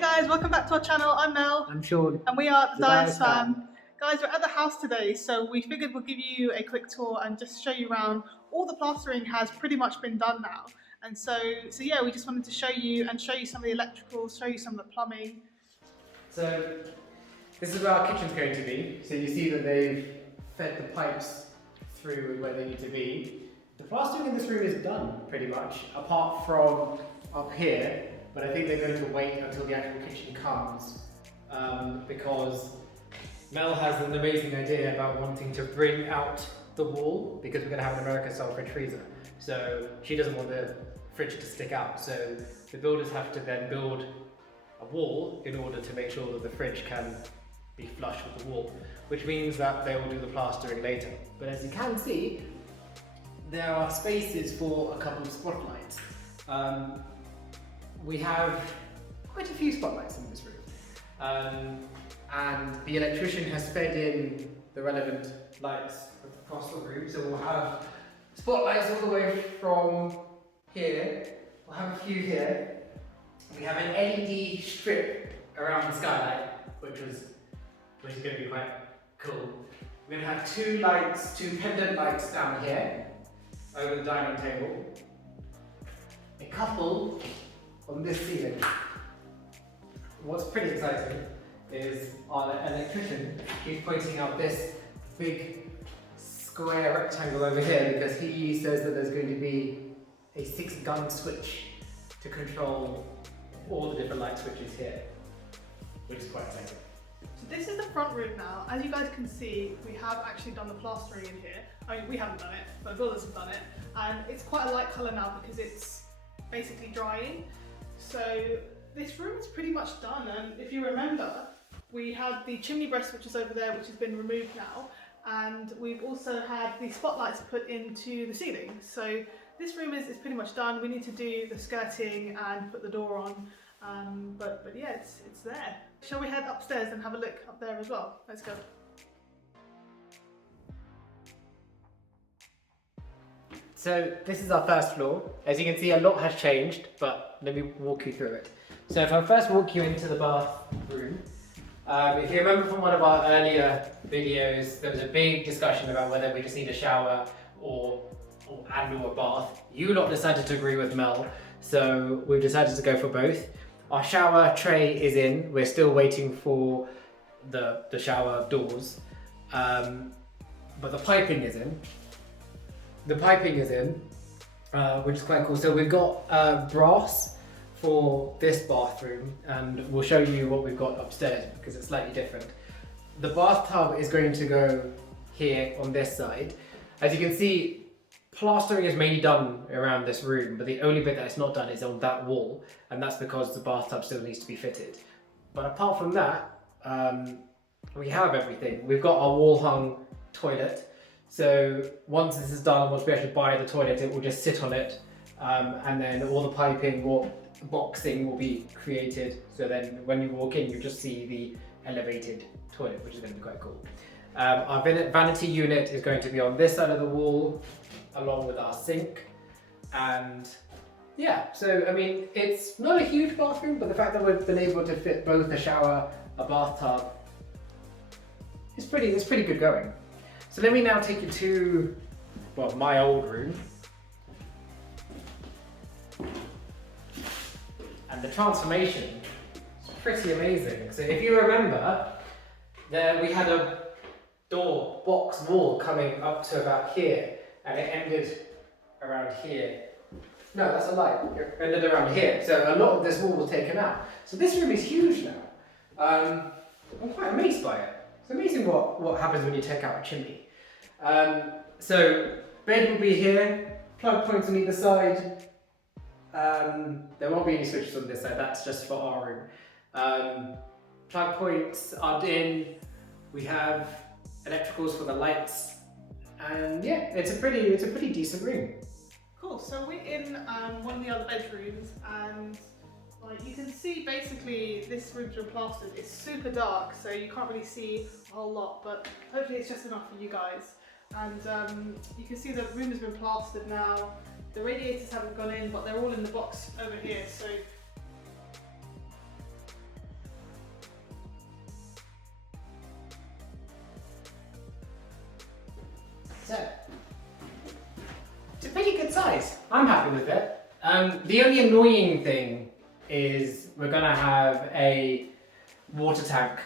guys, welcome back to our channel. I'm Mel. I'm Sean. And we are the Dyers Fan. Fan. Guys, we're at the house today, so we figured we'll give you a quick tour and just show you around. All the plastering has pretty much been done now. And so yeah, we just wanted to show you some of the electricals, show you some of the plumbing. So this is where our kitchen's going to be. So you see that they've fed the pipes through where they need to be. The plastering in this room is done pretty much, apart from up here, but I think they're going to wait until the actual kitchen comes because Mel has an amazing idea about wanting to bring out the wall because we're going to have an America-style fridge freezer. So she doesn't want the fridge to stick out. So the builders have to then build a wall in order to make sure that the fridge can be flush with the wall, which means that they will do the plastering later. But as you can see, there are spaces for a couple of spotlights. We have quite a few spotlights in this room. And the electrician has fed in the relevant lights across the room. So we'll have spotlights all the way from here. We'll have a few here. We have an LED strip around the skylight, which is going to be quite cool. We're going to have two pendant lights down here over the dining table. A couple on this ceiling. What's pretty exciting is our electrician keeps pointing out this big square rectangle over here because he says that there's going to be a 6-gun switch to control all the different light switches here, which is quite exciting. So this is the front room now. As you guys can see, we have actually done the plastering in here. I mean, we haven't done it, but the builders have done it. And it's quite a light colour now because it's basically drying. So this room is pretty much done. And if you remember, we had the chimney breast, which is over there, which has been removed now. And we've also had the spotlights put into the ceiling. So this room is pretty much done. We need to do the skirting and put the door on. But yeah, it's there. Shall we head upstairs and have a look up there as well? Let's go. So this is our first floor. As you can see, a lot has changed, but let me walk you through it. So if I first walk you into the bathroom, if you remember from one of our earlier videos, there was a big discussion about whether we just need a shower or a bath. You lot decided to agree with Mel, so we've decided to go for both. Our shower tray is in. We're still waiting for the shower doors, but the piping is in. Which is quite cool. So we've got brass for this bathroom, and we'll show you what we've got upstairs because it's slightly different. The bathtub is going to go here on this side. As you can see, plastering is mainly done around this room, but the only bit that it's not done is on that wall, and that's because the bathtub still needs to be fitted. But apart from that, we have everything. We've got our wall-hung toilet. So once this is done, once we actually buy the toilet, it will just sit on it, and then all the piping or boxing will be created. So then when you walk in, you just see the elevated toilet, which is going to be quite cool. Our vanity unit is going to be on this side of the wall, along with our sink. And yeah, so I mean, it's not a huge bathroom, but the fact that we've been able to fit both a shower, a bathtub, it's pretty good going. So let me now take you to, well, my old room. And the transformation is pretty amazing. So if you remember, there we had a door, box wall coming up to about here, and it ended around here. No, that's a lie. It ended around here. So a lot of this wall was taken out. So this room is huge now. I'm quite amazed by it. It's amazing what happens when you take out a chimney. So bed will be here, plug points on either side. There won't be any switches on this side, that's just for our room. Plug points are in, we have electricals for the lights, and yeah, it's a pretty decent room. Cool, so we're in one of the other bedrooms, and like you can see basically this room's been plastered. It's super dark, so you can't really see a whole lot, but hopefully it's just enough for you guys. And you can see the room has been plastered now. The radiators haven't gone in, but they're all in the box over here. So So, it's a pretty good size. I'm happy with it. The only annoying thing is we're gonna have a water tank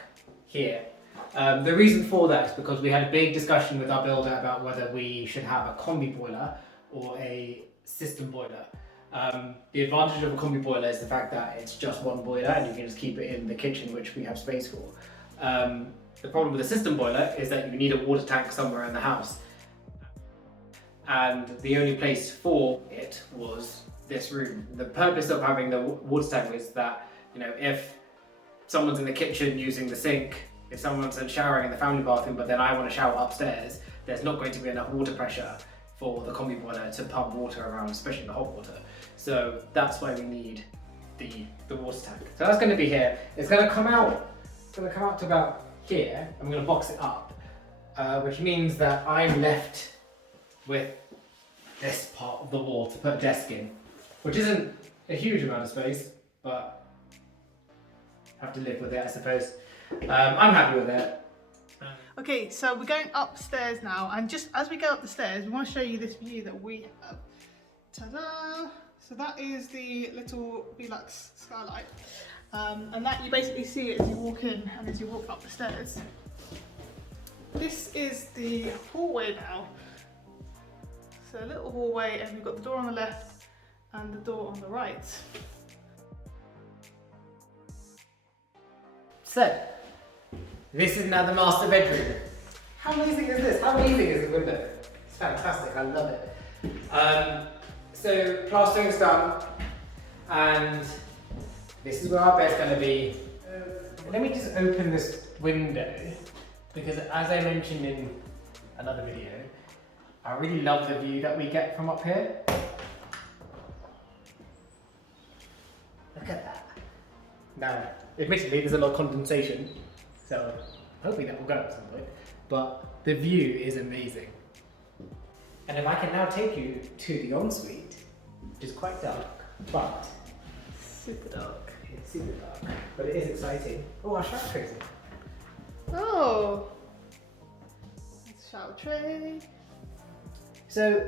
here. The reason for that is because we had a big discussion with our builder about whether we should have a combi boiler or a system boiler. The advantage of a combi boiler is the fact that it's just one boiler and you can just keep it in the kitchen, which we have space for. The problem with a system boiler is that you need a water tank somewhere in the house. And the only place for it was this room. The purpose of having the water tank is that, you know, if someone's in the kitchen using the sink, if someone's showering in the family bathroom, but then I want to shower upstairs, there's not going to be enough water pressure for the combi boiler to pump water around, especially the hot water. So that's why we need the water tank. So that's going to be here. It's going to come out. It's going to come out to about here. I'm going to box it up, which means that I'm left with this part of the wall to put a desk in, which isn't a huge amount of space, but have to live with it, I suppose. I'm happy with it. Okay, so we're going upstairs now, and just as we go up the stairs, we want to show you this view that we have. Ta-da! So that is the little Velux skylight, and that you basically see it as you walk in and as you walk up the stairs. This is the hallway now. So a little hallway, and we've got the door on the left and the door on the right. So, this is now the master bedroom. How amazing is this? How amazing is the window? It's fantastic, I love it. So, plastering is done, and this is where our bed's going to be. Let me just open this window, because as I mentioned in another video, I really love the view that we get from up here. Look at that. Now, admittedly, there's a lot of condensation, so hopefully that will go at some point, but the view is amazing. And if I can now take you to the ensuite, which is quite dark, but Super dark. it's super dark, but it is exciting. Oh, our shower trays. Oh! It's a shower tray. So,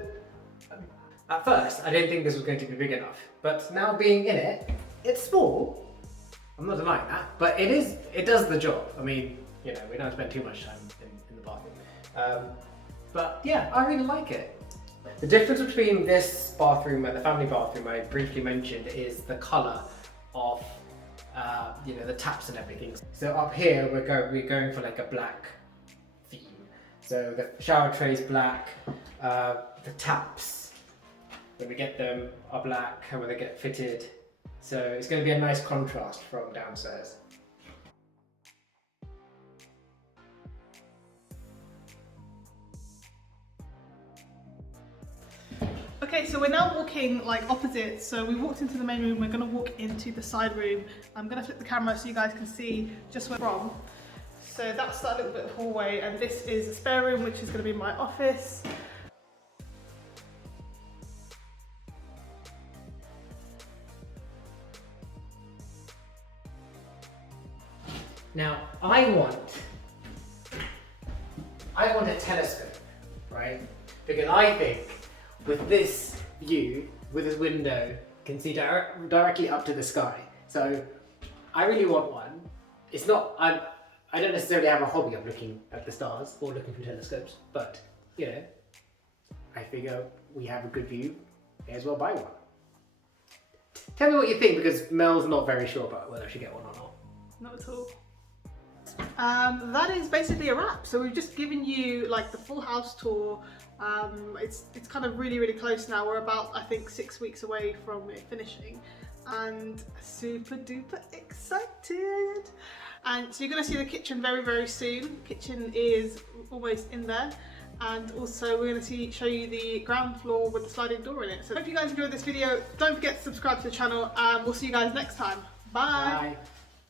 at first, I didn't think this was going to be big enough, but now being in it, it's small. I'm not denying that, but it does the job. I mean, you know, we don't spend too much time in the bathroom. But yeah, I really like it. The difference between this bathroom and the family bathroom I briefly mentioned is the colour of, you know, the taps and everything. So up here, we're going for like a black theme. So the shower tray is black, the taps, when we get them, are black, and when they get fitted. So it's going to be a nice contrast from downstairs. Okay, so we're now walking like opposite. So we walked into the main room, we're gonna walk into the side room. I'm gonna flip the camera so you guys can see just where we're from. So that's that little bit of hallway, and this is a spare room, which is gonna be my office. Now, I want a telescope, right? Because I think with this view, with this window, you can see directly up to the sky. So I really want one. It's not, I don't necessarily have a hobby of looking at the stars or looking through telescopes, but you know, I figure we have a good view, may as well buy one. Tell me what you think, because Mel's not very sure about whether I should get one or not. Not at all. That is basically a wrap. So we've just given you like the full house tour. It's kind of really close now. We're about, I think, 6 weeks away from it finishing, and super duper excited. And so you're going to see the kitchen very soon. Kitchen is almost in there, and also we're going to show you the ground floor with the sliding door in it. So I hope you guys enjoyed this video. Don't forget to subscribe to the channel, and we'll see you guys next time. Bye. Bye.